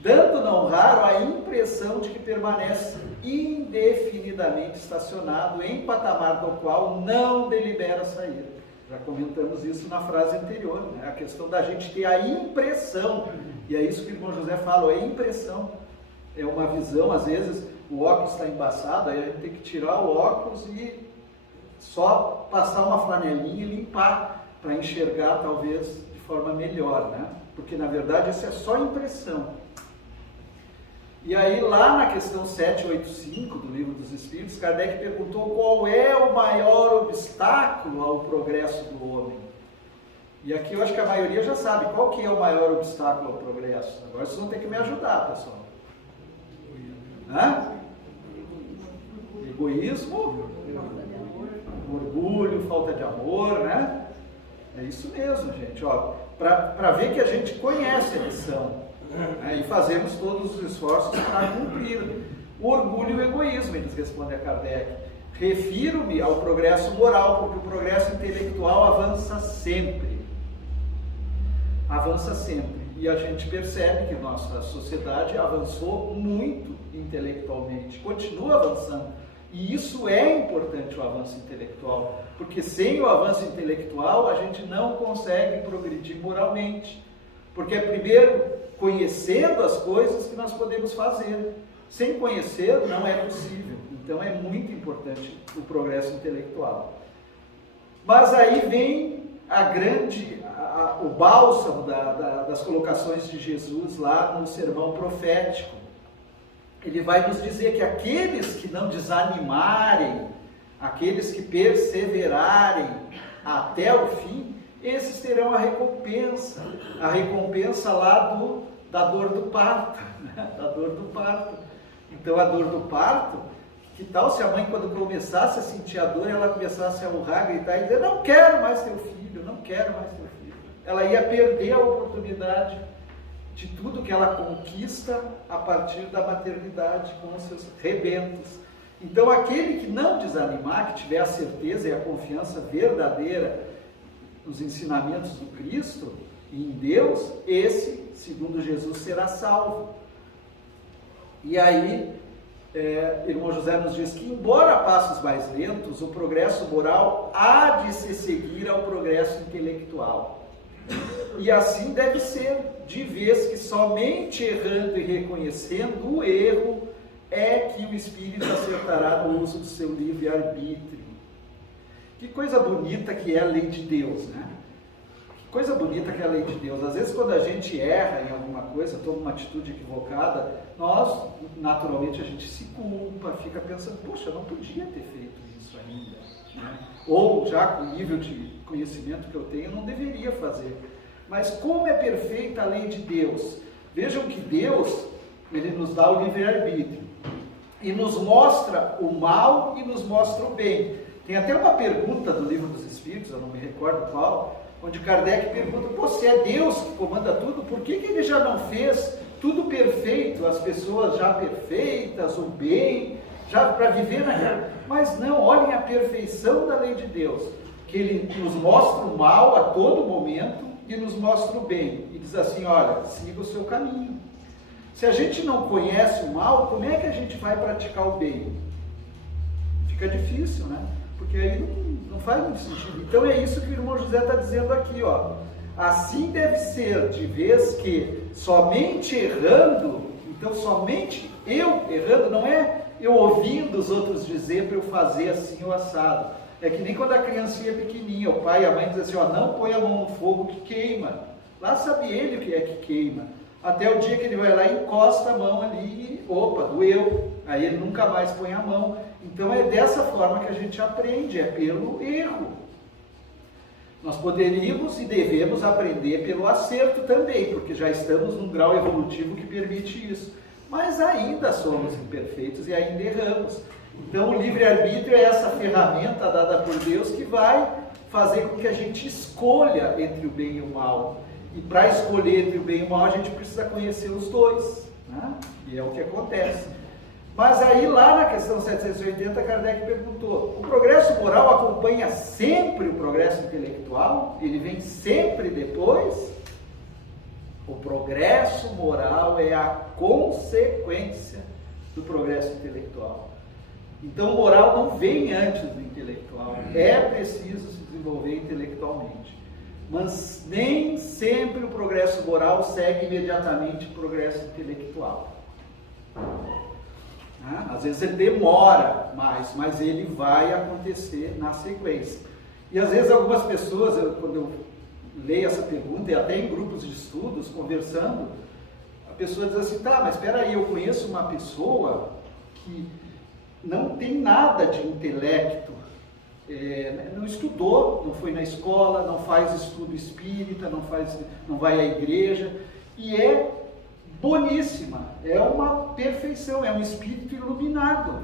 dando não raro a impressão de que permanece indefinidamente estacionado em patamar do qual não delibera sair. Já comentamos isso na frase anterior, né? A questão da gente ter a impressão, e é isso que o irmão José fala, é impressão, é uma visão. Às vezes o óculos está embaçado, aí a gente tem que tirar o óculos e só passar uma flanelinha e limpar, para enxergar talvez de forma melhor, né? Porque na verdade isso é só impressão. E aí lá na questão 785 do Livro dos Espíritos, Kardec perguntou qual é o maior obstáculo ao progresso do homem. E aqui eu acho que a maioria já sabe qual que é o maior obstáculo ao progresso. Agora vocês vão ter que me ajudar, pessoal. Hã? Egoísmo, orgulho, falta de amor, né? É isso mesmo, gente. Para ver que a gente conhece a lição, né? E fazemos todos os esforços para cumprir. O orgulho e o egoísmo, eles respondem a Kardec. Refiro-me ao progresso moral, porque o progresso intelectual avança sempre. Avança sempre. E a gente percebe que nossa sociedade avançou muito intelectualmente, continua avançando. E isso é importante, o avanço intelectual, porque sem o avanço intelectual a gente não consegue progredir moralmente. Porque é primeiro conhecendo as coisas que nós podemos fazer. Sem conhecer não é possível. Então é muito importante o progresso intelectual. Mas aí vem o bálsamo das colocações de Jesus lá no sermão profético. Ele vai nos dizer que aqueles que não desanimarem, aqueles que perseverarem até o fim, esses terão a recompensa lá da dor do parto, né? Da dor do parto. Então a dor do parto, que tal se a mãe, quando começasse a sentir a dor, ela começasse a urrar, gritar e dizer, não quero mais teu filho, não quero mais teu filho. Ela ia perder a oportunidade de tudo que ela conquista a partir da maternidade com os seus rebentos. Então aquele que não desanimar, que tiver a certeza e a confiança verdadeira nos ensinamentos do Cristo e em Deus, esse, segundo Jesus, será salvo. E aí, irmão José nos diz que, embora a passos mais lentos, o progresso moral há de se seguir ao progresso intelectual. E assim deve ser, de vez que somente errando e reconhecendo o erro é que o espírito acertará no uso do seu livre-arbítrio. Que coisa bonita que é a lei de Deus, né? Que coisa bonita que é a lei de Deus. Às vezes, quando a gente erra em alguma coisa, toma uma atitude equivocada, nós, naturalmente, a gente se culpa, fica pensando, poxa, eu não podia ter feito isso ainda, né? Ou, já com o nível de conhecimento que eu tenho, eu não deveria fazer. Mas como é perfeita a lei de Deus? Vejam que Deus, Ele nos dá o livre-arbítrio e nos mostra o mal e nos mostra o bem. Tem até uma pergunta do Livro dos Espíritos, eu não me recordo qual, onde Kardec pergunta, se é Deus que comanda tudo, por que Ele já não fez tudo perfeito, as pessoas já perfeitas, o bem, já para viver naquela... Mas não, olhem a perfeição da lei de Deus, que Ele nos mostra o mal a todo momento e nos mostra o bem. E diz assim, olha, siga o seu caminho. Se a gente não conhece o mal, como é que a gente vai praticar o bem? Fica difícil, né? Porque aí não faz muito sentido. Então é isso que o irmão José está dizendo aqui, ó. Assim deve ser, de vez que somente errando, então somente eu errando, não é eu ouvindo os outros dizer para eu fazer assim ou assado. É que nem quando a criancinha é pequenininha, o pai e a mãe dizem assim, ó, não põe a mão no fogo que queima. Lá sabe ele o que é que queima. Até o dia que ele vai lá e encosta a mão ali e, opa, doeu. Aí ele nunca mais põe a mão. Então é dessa forma que a gente aprende, é pelo erro. Nós poderíamos e devemos aprender pelo acerto também, porque já estamos num grau evolutivo que permite isso. Mas ainda somos imperfeitos e ainda erramos. Então o livre-arbítrio é essa ferramenta dada por Deus que vai fazer com que a gente escolha entre o bem e o mal. E para escolher entre o bem e o mal, a gente precisa conhecer os dois, né? E é o que acontece. Mas aí lá na questão 780, Kardec perguntou, o progresso moral acompanha sempre o progresso intelectual? Ele vem sempre depois? O progresso moral é a consequência do progresso intelectual. Então, o moral não vem antes do intelectual. É preciso se desenvolver intelectualmente. Mas nem sempre o progresso moral segue imediatamente o progresso intelectual. né? Às vezes ele demora mais, mas ele vai acontecer na sequência. E às vezes algumas pessoas, quando eu leio essa pergunta, e até em grupos de estudos, conversando, a pessoa diz assim, tá, mas espera aí, eu conheço uma pessoa que não tem nada de intelecto, não estudou, não foi na escola, não faz estudo espírita, não vai à igreja, e é boníssima, é uma perfeição, é um espírito iluminado.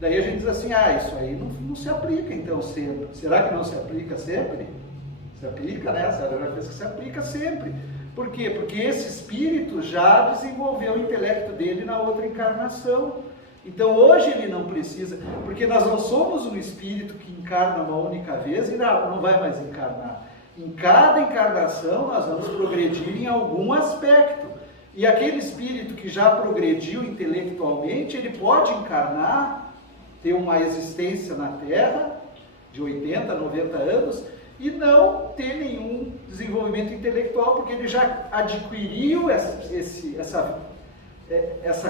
Daí a gente diz assim, isso aí não se aplica então sempre. Será que não se aplica sempre? Se aplica, né? A senhora já fez que se aplica sempre. Por quê? Porque esse espírito já desenvolveu o intelecto dele na outra encarnação. Então hoje ele não precisa, porque nós não somos um espírito que encarna uma única vez e não vai mais encarnar. Em cada encarnação nós vamos progredir em algum aspecto. E aquele espírito que já progrediu intelectualmente, ele pode encarnar, ter uma existência na Terra de 80, 90 anos e não ter nenhum desenvolvimento intelectual, porque ele já adquiriu essa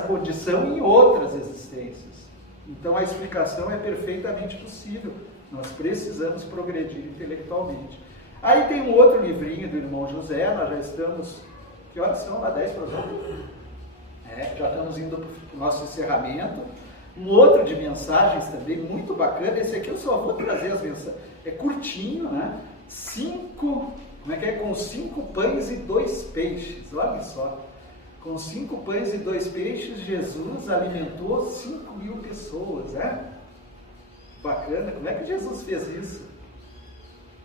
condição em outras existências. Então a explicação é perfeitamente possível. Nós precisamos progredir intelectualmente. Aí tem um outro livrinho do irmão José, nós já estamos... Que horas são? Lá 10 para as 8. Já estamos indo para o nosso encerramento. Um outro de mensagens também, muito bacana. Esse aqui eu só vou trazer as mensagens. É curtinho, né? Com 5 pães e 2 peixes. Olha só. Com 5 pães e 2 peixes, Jesus alimentou 5.000 pessoas, né? Bacana. Como é que Jesus fez isso?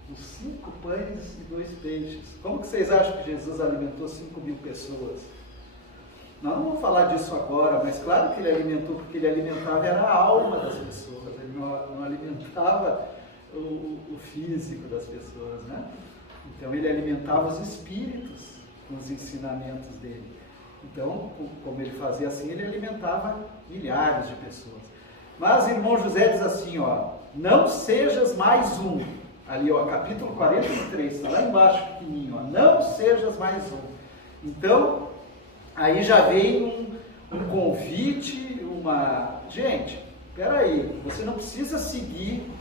Com 5 pães e 2 peixes. Como que vocês acham que Jesus alimentou 5.000 pessoas? Nós não vamos falar disso agora, mas claro que ele alimentou, porque ele alimentava era a alma das pessoas, ele não alimentava o físico das pessoas, né? Então ele alimentava os espíritos com os ensinamentos dele. Então, como ele fazia assim, ele alimentava milhares de pessoas. Mas o irmão José diz assim, não sejas mais um. Ali, capítulo 43, está lá embaixo pequenininho, não sejas mais um. Então, aí já vem um convite, gente, peraí, você não precisa seguir,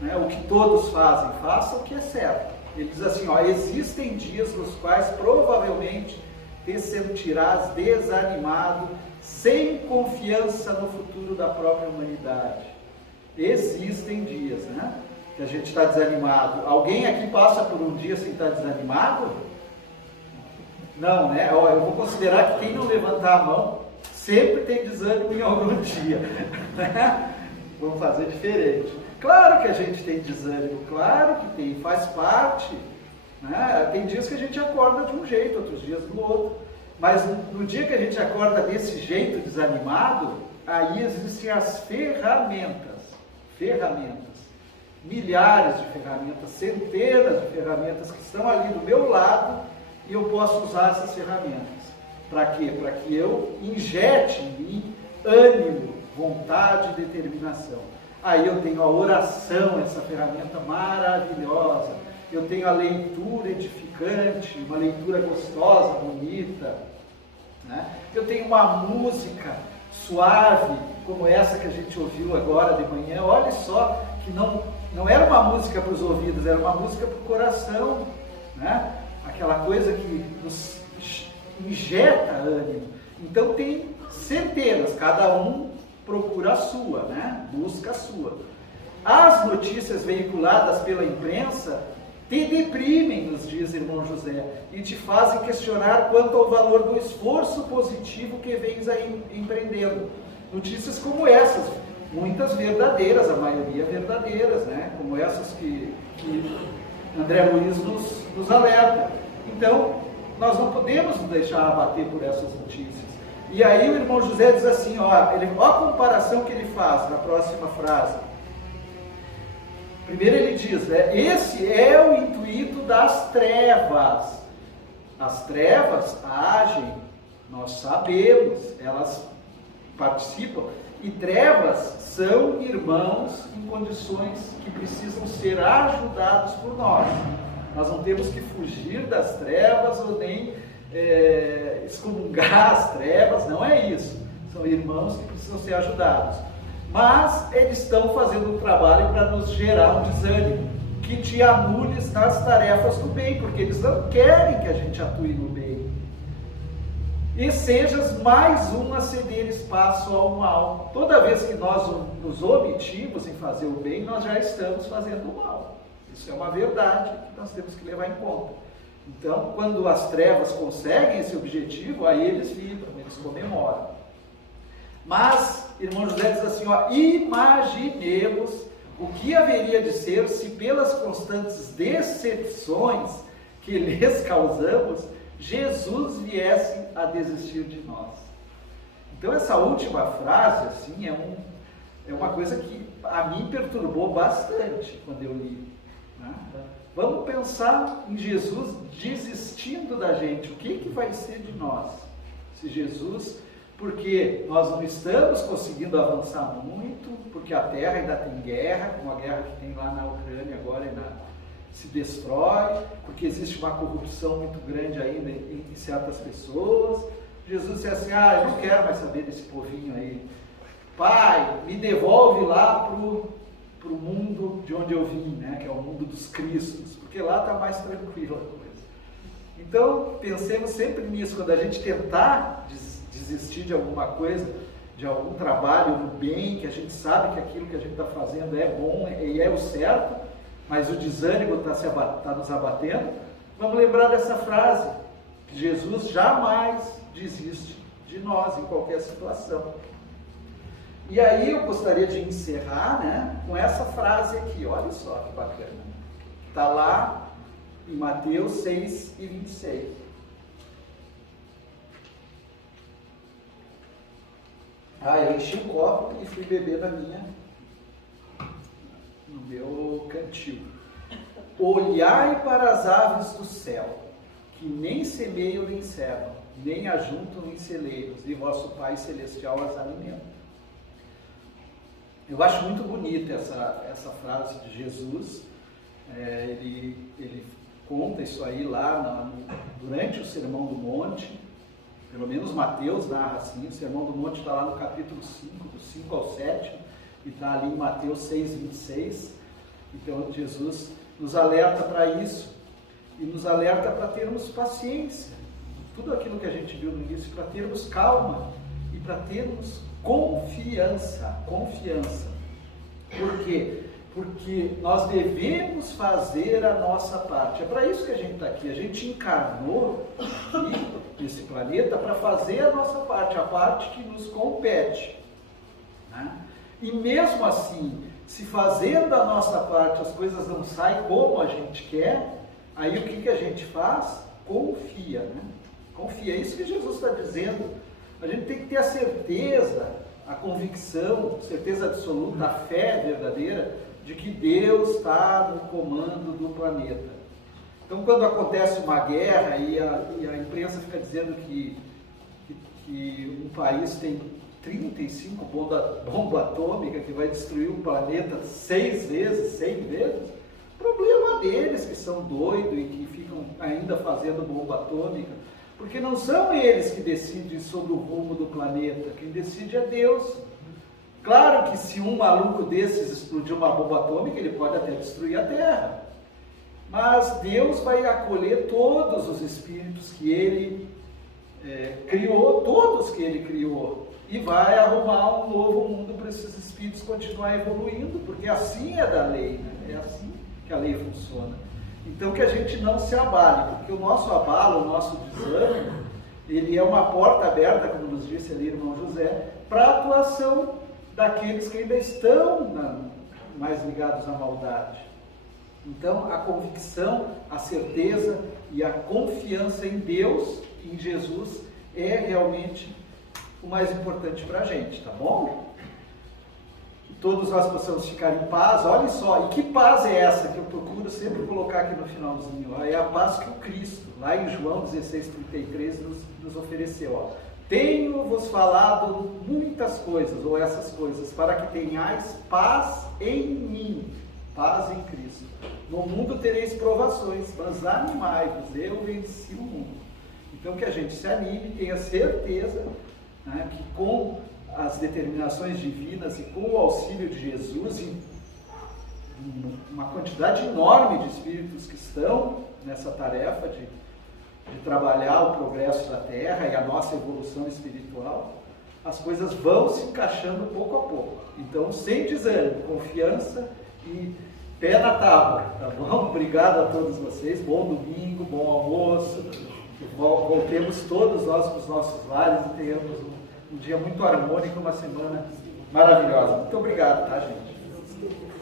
né, o que todos fazem, faça o que é certo. Ele diz assim, existem dias nos quais provavelmente te sentirás desanimado, sem confiança no futuro da própria humanidade. Existem dias, né? Que a gente está desanimado. Alguém aqui passa por um dia sem estar desanimado? Não, né? Eu vou considerar que quem não levantar a mão sempre tem desânimo em algum dia. Né? Vamos fazer diferente. Claro que a gente tem desânimo, claro que tem, faz parte. Né? Tem dias que a gente acorda de um jeito, outros dias do outro. Mas no dia que a gente acorda desse jeito desanimado, aí existem as ferramentas. Milhares de ferramentas, centenas de ferramentas que estão ali do meu lado e eu posso usar essas ferramentas. Para quê? Para que eu injete em mim ânimo, vontade e determinação. Aí eu tenho a oração, essa ferramenta maravilhosa. Eu tenho a leitura edificante, uma leitura gostosa, bonita. Né? Eu tenho uma música suave, como essa que a gente ouviu agora de manhã. Olha só, que não era uma música para os ouvidos, era uma música para o coração, né? Aquela coisa que nos injeta ânimo. Então tem centenas, cada um procura a sua, né? Busca a sua. As notícias veiculadas pela imprensa te deprimem, nos diz irmão José, e te fazem questionar quanto ao valor do esforço positivo que vens aí empreendendo. Notícias como essas, muitas verdadeiras, a maioria verdadeiras, né? Como essas que André Luiz nos alerta. Então, nós não podemos nos deixar abater por essas notícias. E aí o irmão José diz assim, ó a comparação que ele faz na próxima frase. Primeiro ele diz, né, esse é o intuito das trevas. As trevas agem, nós sabemos, elas participam, e trevas são irmãos em condições que precisam ser ajudados por nós. Nós não temos que fugir das trevas ou nem excomungar as trevas, não é isso. são irmãos que precisam ser ajudados. Mas eles estão fazendo um trabalho para nos gerar um desânimo, que te anules nas tarefas do bem, porque eles não querem que a gente atue no bem. E sejas mais um a ceder espaço ao mal. Toda vez que nós nos omitimos em fazer o bem, nós já estamos fazendo o mal. Isso é uma verdade que nós temos que levar em conta. Então, quando as trevas conseguem esse objetivo, aí eles vibram, eles comemoram. Mas, irmão José diz assim, ó, imaginemos o que haveria de ser se pelas constantes decepções que lhes causamos, Jesus viesse a desistir de nós. Então essa última frase, assim, é uma coisa que a mim perturbou bastante quando eu li. Né? Vamos pensar em Jesus desistindo da gente. O que vai ser de nós? Se Jesus, porque nós não estamos conseguindo avançar muito, porque a Terra ainda tem guerra, como a guerra que tem lá na Ucrânia agora se destrói, porque existe uma corrupção muito grande ainda em certas pessoas. Jesus disse assim, eu não quero mais saber desse povinho aí. Pai, me devolve lá pro mundo de onde eu vim, né? Que é o mundo dos Cristos, porque lá está mais tranquila a coisa. Então, pensemos sempre nisso, quando a gente tentar desistir de alguma coisa, de algum trabalho no bem, que a gente sabe que aquilo que a gente está fazendo é bom e é o certo, mas o desânimo está nos abatendo, vamos lembrar dessa frase, que Jesus jamais desiste de nós em qualquer situação. E aí eu gostaria de encerrar, né, com essa frase aqui, olha só que bacana. Está lá em Mateus 6:26. Eu enchi o copo e fui beber no meu cantil. Olhai para as aves do céu, que nem semeiam nem cegam, nem ajuntam em celeiros, e vosso Pai Celestial as alimenta. Eu acho muito bonita essa frase de Jesus. Ele conta isso aí lá durante o Sermão do Monte. Pelo menos Mateus narra assim. O Sermão do Monte está lá no capítulo 5, do 5 ao 7, e está ali em Mateus 6:26. Então Jesus nos alerta para isso, e nos alerta para termos paciência. Tudo aquilo que a gente viu no início, para termos calma e para termos confiança. Por quê? Porque nós devemos fazer a nossa parte. É para isso que a gente está aqui. A gente encarnou aqui nesse planeta para fazer a nossa parte, a parte que nos compete. Né? E mesmo assim, se fazendo a nossa parte as coisas não saem como a gente quer, aí o que a gente faz? Confia. Né? Confia. É isso que Jesus está dizendo. A gente tem que ter a certeza, a convicção, certeza absoluta, a fé verdadeira de que Deus está no comando do planeta. Então, quando acontece uma guerra e a imprensa fica dizendo que um país tem 35 bomba atômica que vai destruir o planeta 6 vezes, 100 vezes, problema deles que são doidos e que ficam ainda fazendo bomba atômica, porque não são eles que decidem sobre o rumo do planeta, quem decide é Deus. Claro que se um maluco desses explodir uma bomba atômica, ele pode até destruir a Terra. Mas Deus vai acolher todos os espíritos que Ele criou, todos que Ele criou, e vai arrumar um novo mundo para esses espíritos continuar evoluindo, porque assim é da lei, né? É assim que a lei funciona. Então que a gente não se abale, porque o nosso abalo, o nosso desânimo, ele é uma porta aberta, como nos disse ali o irmão José, para a atuação daqueles que ainda estão mais ligados à maldade. Então, a convicção, a certeza e a confiança em Deus, em Jesus, é realmente o mais importante para a gente, tá bom? Que todos nós possamos ficar em paz. Olha só, e que paz é essa que eu procuro sempre colocar aqui no finalzinho? Ó, é a paz que o Cristo, lá em João 16:33, nos ofereceu. Ó. Tenho-vos falado muitas coisas, ou essas coisas, para que tenhais paz em mim, paz em Cristo. No mundo tereis provações, mas animai-vos, eu venci o mundo. Então que a gente se anime, tenha certeza né, que com as determinações divinas e com o auxílio de Jesus, uma quantidade enorme de espíritos que estão nessa tarefa de trabalhar o progresso da Terra e a nossa evolução espiritual, as coisas vão se encaixando pouco a pouco. Então, sem desânimo, confiança e pé na tábua, tá bom? Obrigado a todos vocês, bom domingo, bom almoço, voltemos todos nós para os nossos lares e tenhamos um dia muito harmônico, uma semana maravilhosa. Muito obrigado, tá, gente?